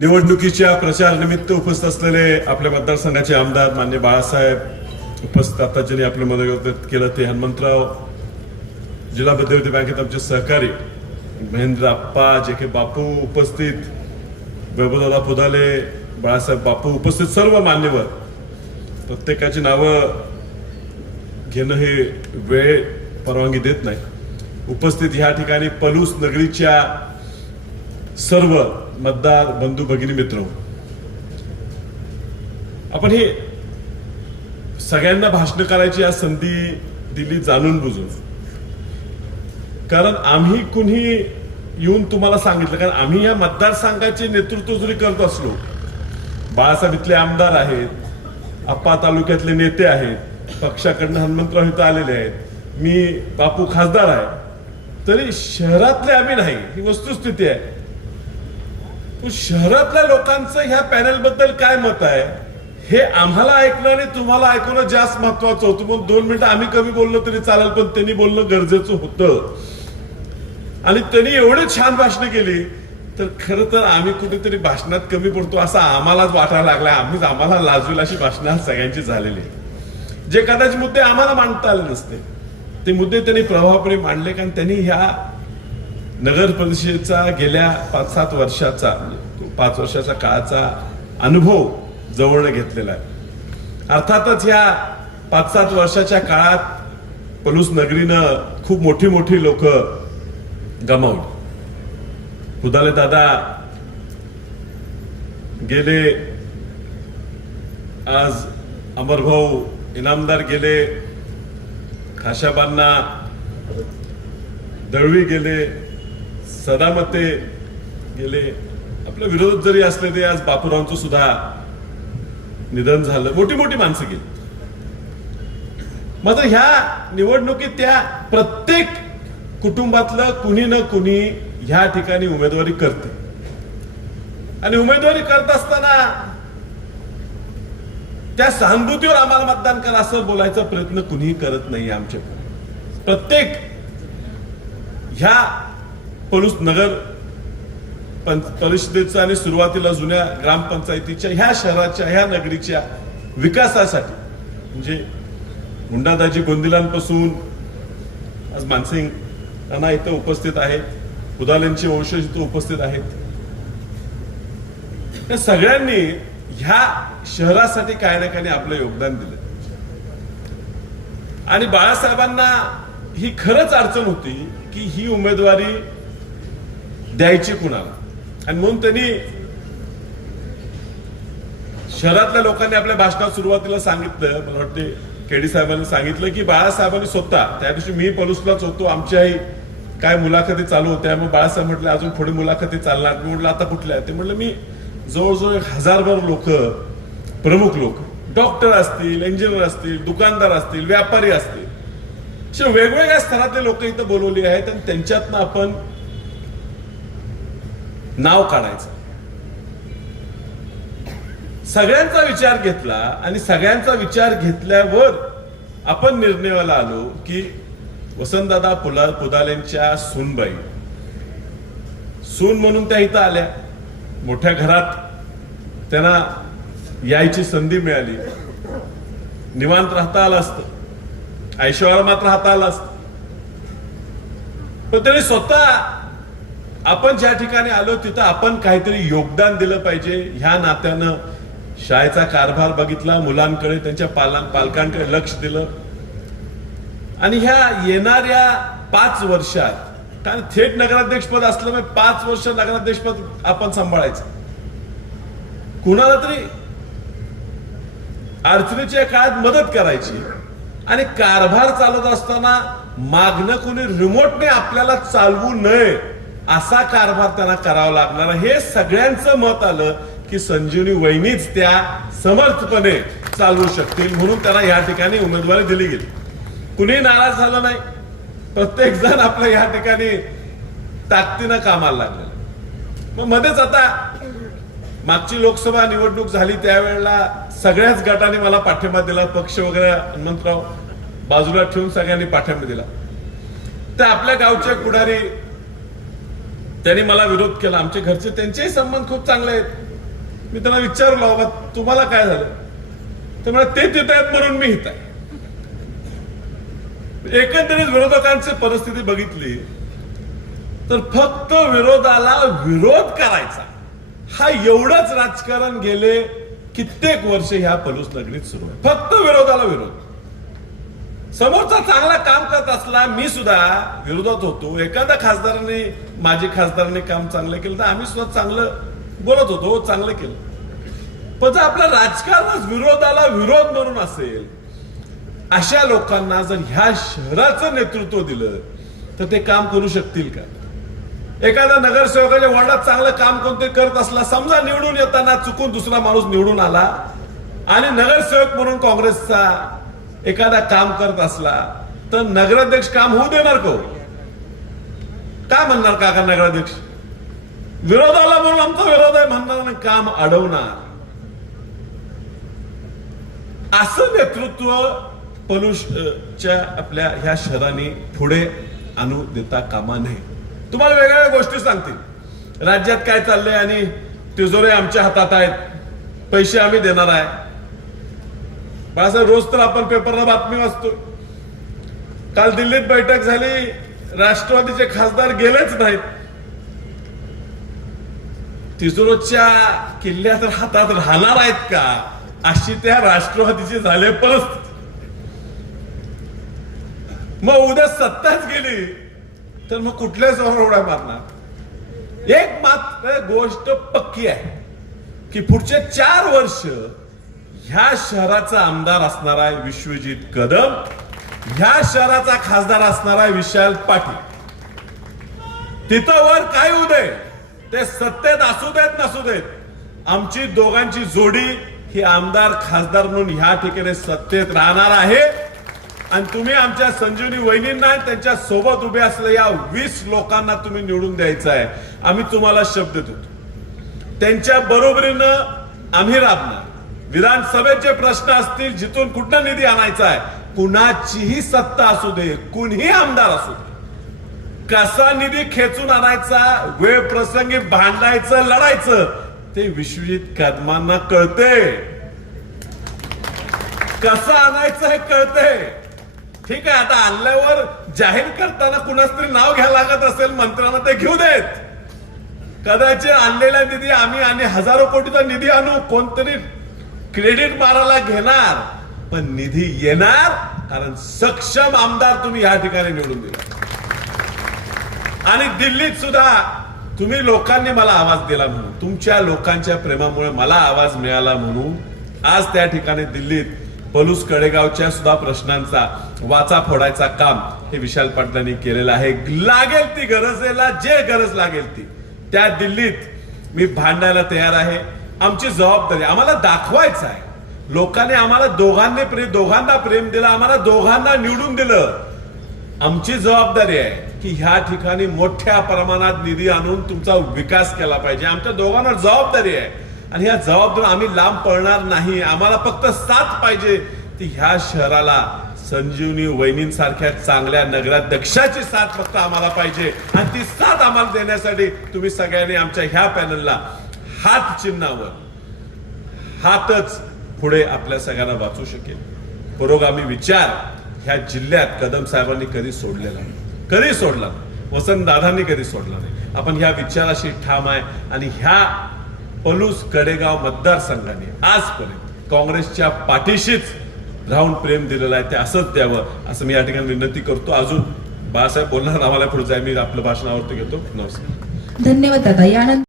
निवडणुकीच्या निमित्त उपस्थित असलेले आपल्या मतदारसंघाचे आमदार मान्य बाळासाहेब उपस्थित आता ज्यांनी आपलं मनोगत केलं ते हनुमंतराव जिल्हा मध्यवर्ती बँकेत आमचे सहकारी महेंद्र आप्पा जे के बापू उपस्थित वैभवदादा पुदाले बाळासाहेब बापू उपस्थित सर्व मान्यवर प्रत्येकाची नावं घेणं हे वेळ परवानगी देत नाही उपस्थित ह्या ठिकाणी पलूस नगरीच्या सर्व मतदार बंधू भगिनी मित्र आपण हे सगळ्यांना भाषण करायची या संधी दिली जाणून बुजून कारण आम्ही कुणी येऊन तुम्हाला सांगितलं कारण आम्ही या मतदारसंघाचे नेतृत्व जरी करत असलो बाळासाहेब इथले आमदार आहेत आप्पा तालुक्यातले नेते आहेत पक्षाकडनं हनुमंतराव इथं आलेले आहेत मी बापू खासदार आहे तरी शहरातले आम्ही नाही ही वस्तुस्थिती आहे शहरातल्या लोकांचं ह्या पॅनल बद्दल काय मत आहे हे आम्हाला ऐकणं आणि तुम्हाला ऐकणं जास्त महत्वाचं होतं पण दोन मिनिटं आम्ही कमी बोललो तरी चालेल पण त्यांनी बोलणं गरजेचं होतं आणि त्यांनी एवढे छान भाषण केली तर खर तर आम्ही कुठेतरी भाषणात कमी पडतो असं आम्हालाच वाटायला लागलाय आम्हीच आम्हाला लाजवेल अशी भाषणं सगळ्यांची झालेली जे कदाचित मुद्दे आम्हाला मांडता आले नसते ते मुद्दे त्यांनी प्रभावपणे मांडले कारण त्यांनी ह्या नगर परिषदेचा गेल्या पाच सात वर्षाचा पाच वर्षाचा काळाचा अनुभव जवळ घेतलेला आहे अर्थातच या पाच सात वर्षाच्या काळात पलूस नगरीनं खूप मोठी मोठी लोक गमावली खुदाले दादा गेले आज अमरभाऊ इनामदार गेले खाशाबांना दळवी गेले सदामते गेले आपले विरोधात जरी असले तरी आज बापूरावचं सुद्धा निधन झालं मोठी मोठी माणसं गेली मात्र ह्या निवडणुकीत त्या प्रत्येक कुटुंबातलं कुणी ना कुणी ह्या ठिकाणी उमेदवारी करते आणि उमेदवारी करत असताना त्या सहानुभूतीवर आम्हाला मतदान करा असं बोलायचा प्रयत्न कुणीही करत नाही आमच्या प्रत्येक ह्या नगर पं परिषदेचं आणि सुरुवातीला जुन्या ग्रामपंचायतीच्या ह्या शहराच्या ह्या नगरीच्या विकासासाठी म्हणजे गुंडादाजी गोंदिलांपासून आज मानसिंग इथं उपस्थित आहेत उदाल्यांचे वंशज इथं उपस्थित आहेत या सगळ्यांनी ह्या शहरासाठी काही ना काही आपलं योगदान दिलं आणि बाळासाहेबांना ही खरंच अडचण होती की ही उमेदवारी द्यायची कुणाला आणि म्हणून त्यांनी शहरातल्या लोकांनी आपल्या भाषणात सुरुवातीला सांगितलं मला वाटते केडी साहेबांनी सांगितलं की बाळासाहेबांनी स्वतः त्या दिवशी मी पलुसलाच होतो आमच्याही काय मुलाखती चालू होत्या मग बाळासाहेब म्हटलं अजून थोडी मुलाखती चालणार मी म्हटलं आता कुठल्या ते म्हटलं मी जवळजवळ एक हजारभर लोक प्रमुख लोक डॉक्टर असतील इंजिनियर असतील दुकानदार असतील व्यापारी असतील वेगवेगळ्या स्तरातले लोक इथं बोलवली आहेत आणि त्यांच्यातनं आपण नाव काढायचं सगळ्यांचा विचार घेतला आणि सगळ्यांचा विचार घेतल्यावर आपण निर्णयाला आलो की वसंतदादा पुला पुदालेंच्या सूनबाई सून म्हणून त्या इथं आल्या मोठ्या घरात त्यांना यायची संधी मिळाली निवांत राहता आलं असतं मात्र राहता आलं असत पण त्यांनी स्वतः आपण ज्या ठिकाणी आलो तिथं आपण काहीतरी योगदान दिलं पाहिजे ह्या नात्यानं शाळेचा कारभार बघितला मुलांकडे त्यांच्या पालन पालकांकडे लक्ष दिलं आणि ह्या येणाऱ्या पाच वर्षात कारण थेट नगराध्यक्षपद असल्यामुळे म्हणजे पाच वर्ष नगराध्यक्षपद आपण सांभाळायचं कुणाला तरी अडचणीच्या काळात मदत करायची आणि कारभार चालत असताना मागणं कोणी रिमोटने आपल्याला चालवू नये असा कारभार त्यांना करावा लागणार हे सगळ्यांचं मत आलं की संजीवनी वहिनीच त्या समर्थपणे चालवू शकतील म्हणून त्यांना या ठिकाणी उमेदवारी दिली गेली कुणी नाराज झाला नाही प्रत्येक जण आपल्या या ठिकाणी ताकदीनं कामाला लागलं मग मध्येच आता मागची लोकसभा निवडणूक झाली त्यावेळेला सगळ्याच गटाने मला पाठिंबा दिला पक्ष वगैरे हनुमंतराव बाजूला ठेवून सगळ्यांनी पाठिंबा दिला त्या आपल्या गावच्या पुढारी त्यांनी मला विरोध केला आमचे घरचे त्यांचेही संबंध खूप चांगले आहेत मी त्यांना विचारलो बाबा तुम्हाला काय झालं ते मला ते तिथे आहेत म्हणून मी हित आहे एकंदरीत विरोधकांची परिस्थिती बघितली तर फक्त विरोधाला विरोध करायचा हा एवढंच राजकारण गेले कित्येक वर्ष ह्या पलूस नगरीत सुरू आहे फक्त विरोधाला विरोध समोरचा चांगला काम करत असला मी सुद्धा विरोधात होतो एखाद्या खासदारांनी माझी खासदारांनी काम चांगलं केलं तर आम्ही सुद्धा चांगलं बोलत होतो चांगलं केलं पण जर आपल्या राजकारणात विरोधाला विरोध म्हणून असेल अशा लोकांना जर ह्या शहराचं नेतृत्व दिलं तर ते काम करू शकतील का एखादा नगरसेवकाच्या वॉर्डात चांगलं काम ते करत असला समजा निवडून येताना चुकून दुसरा माणूस निवडून आला आणि नगरसेवक म्हणून काँग्रेसचा एखादा काम करत असला तर नगराध्यक्ष काम होऊ देणार का हो? काय म्हणणार काका नगराध्यक्ष विरोधाला विरोधाला म्हणून आमचा विरोध आहे म्हणणार नाही काम अडवणार असं नेतृत्व पलुषच्या आपल्या ह्या शहराने पुढे आणू देता कामा नये तुम्हाला वेगवेगळ्या गोष्टी सांगतील राज्यात काय चाललंय आणि तिजोरे आमच्या हातात आहेत पैसे आम्ही देणार आहे बाळासाहेब रोज तर आपण पेपरला बातमी वाचतो काल दिल्लीत बैठक झाली राष्ट्रवादीचे खासदार गेलेच नाहीत तिजोरोच्या तर हातात राहणार आहेत का अशी त्या राष्ट्रवादीची झाले परिस्थिती मग उद्या सत्ताच गेली तर मग कुठल्याच उड्या मारणार एक मात्र गोष्ट पक्की आहे की पुढचे चार वर्ष ह्या शहराचा आमदार असणार आहे विश्वजित कदम ह्या शहराचा खासदार असणारा विशाल पाटील तिथं वर काय दे ते सत्तेत असू देत नसू देत आमची दोघांची जोडी ही आमदार खासदार म्हणून ह्या ठिकाणी सत्तेत राहणार आहे आणि तुम्ही आमच्या संजीवनी वहिनींना त्यांच्या सोबत उभे असलेल्या या वीस लोकांना तुम्ही निवडून द्यायचं आहे आम्ही तुम्हाला शब्द देतो त्यांच्या बरोबरीनं आम्ही राबणार विधानसभेचे प्रश्न असतील जिथून कुठला निधी आणायचा आहे कुणाचीही सत्ता असू दे कुणीही आमदार असू दे कसा निधी खेचून आणायचा वेळ प्रसंगी भांडायचं लढायचं ते विश्वजित कदमांना कळते कसं आणायचं हे कळते ठीक आहे आता आणल्यावर जाहीर करताना कुणाच तरी नाव घ्या लागत असेल मंत्र्यांना ते घेऊ देत कदाचित आणलेला निधी आम्ही आणि हजारो कोटीचा निधी आणू कोणतरी क्रेडिट मारायला घेणार पण निधी येणार कारण सक्षम आमदार तुम्ही या ठिकाणी निवडून दिला आणि दिल्लीत सुद्धा तुम्ही लोकांनी मला आवाज दिला म्हणून तुमच्या लोकांच्या प्रेमामुळे मला आवाज मिळाला म्हणून आज त्या ठिकाणी दिल्लीत पलूस कडेगावच्या सुद्धा प्रश्नांचा वाचा फोडायचा काम हे विशाल पाटलांनी केलेलं आहे लागेल ती गरजेला जे गरज लागेल ती त्या दिल्लीत मी भांडायला तयार आहे आमची जबाबदारी आम्हाला दाखवायचं आहे लोकांनी आम्हाला दोघांनी प्रेम दोघांना प्रेम दिलं आम्हाला दोघांना निवडून दिलं आमची जबाबदारी आहे की ह्या ठिकाणी मोठ्या प्रमाणात निधी आणून तुमचा विकास केला पाहिजे आमच्या दोघांना जबाबदारी आहे आणि ह्या जबाबदारी आम्ही लांब पळणार नाही आम्हाला फक्त साथ पाहिजे ती ह्या शहराला संजीवनी वहिनींसारख्या चांगल्या नगरात दक्षाची साथ फक्त आम्हाला पाहिजे आणि ती साथ आम्हाला देण्यासाठी तुम्ही सगळ्यांनी आमच्या ह्या पॅनलला हात चिन्हावर हातच पुढे आपल्या सगळ्यांना वाचू शकेल पुरोगामी विचार ह्या जिल्ह्यात कदम साहेबांनी कधी सोडलेला नाही कधी सोडला वसंत दादांनी कधी सोडला नाही आपण ह्या विचाराशी ठाम आहे आणि ह्या पलूस कडेगाव मतदारसंघाने आजपर्यंत काँग्रेसच्या पाठीशीच राहून प्रेम दिलेलं आहे ते असंच द्यावं असं मी या ठिकाणी विनंती करतो अजून बाळासाहेब बोलणार आम्हाला पुढे जाईल मी आपलं भाषण भाषणावरती घेतो नमस्कार धन्यवाद दादा यानंतर